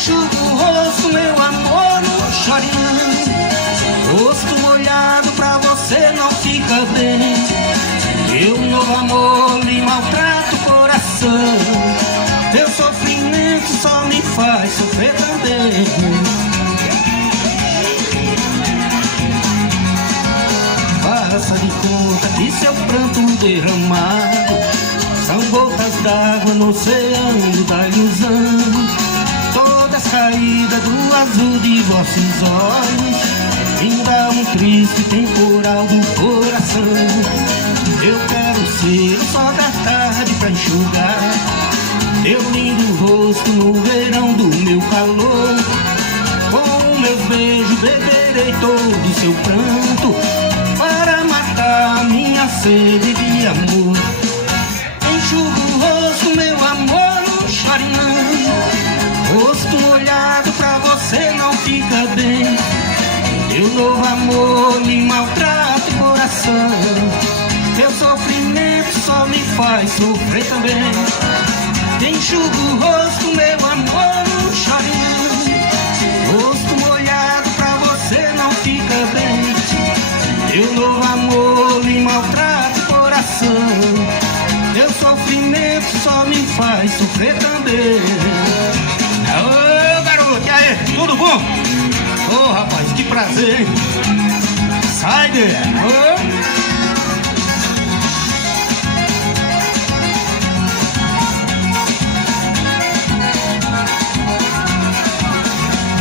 Enxuga o rosto, meu amor, não chore não. Rosto molhado pra você não fica bem. Meu novo amor lhe maltrata o coração. Teu sofrimento só me faz sofrer também. Faça de conta que seu pranto derramado são gotas d'água no oceano da ilusão, todas caídas do azul de vossos olhos, vinda um triste temporal do coração. Eu quero ser o sol da tarde pra enxugar teu lindo rosto no verão do meu calor. Com meus beijos beberei todo o seu pranto para matar minha sede de amor. Enxuga o rosto, meu amor, não chore não. Rosto molhado pra você não fica bem. Meu novo amor lhe maltrata o coração. Teu sofrimento só me faz sofrer também. Enxuga o rosto, meu amor, não chore não. Rosto molhado pra você não fica bem. Meu novo amor lhe maltrata o coração. Teu sofrimento só me faz sofrer também. Ô garoto, e aí, tudo bom? Ô rapaz, que prazer, hein? Sai dele!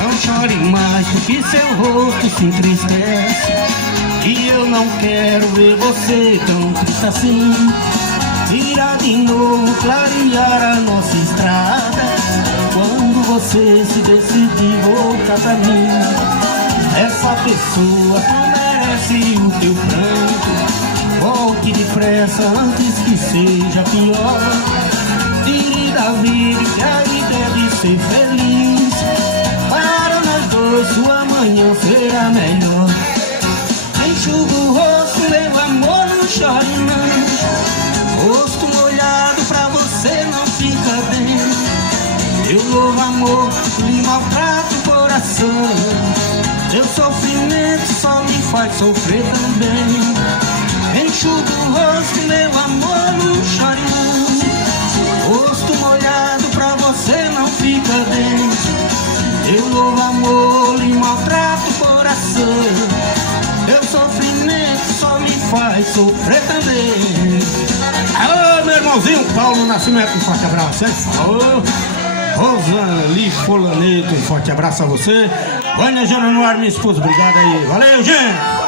Não chore mais porque seu rosto se entristece, e eu não quero ver você tão triste assim. Irá de novo clarear a nossa estrada quando você se decidir voltar pra mim. Essa pessoa não merece o teu pranto. Volte depressa antes que seja pior. Tire da vida que a ideia de ser feliz. Para nós dois sua manhã será melhor. Enxuga o rosto, meu amor, não chore não. Rosto molhado pra você não fica bem. Meu novo amor lhe maltrata o coração. Teu sofrimento só me faz sofrer também. Enxuga o rosto, meu amor, não chore não. Rosto molhado pra você não fica bem. Meu novo amor lhe maltrata o coração. Teu sofrimento só me faz sofrer também. Alô, meu irmãozinho Paulo Nascimento, um forte abraço, hein? Alô, Rosali Folaneto, um forte abraço a você. Vânia Jana no ar, minha esposa, obrigado aí. Valeu, gente!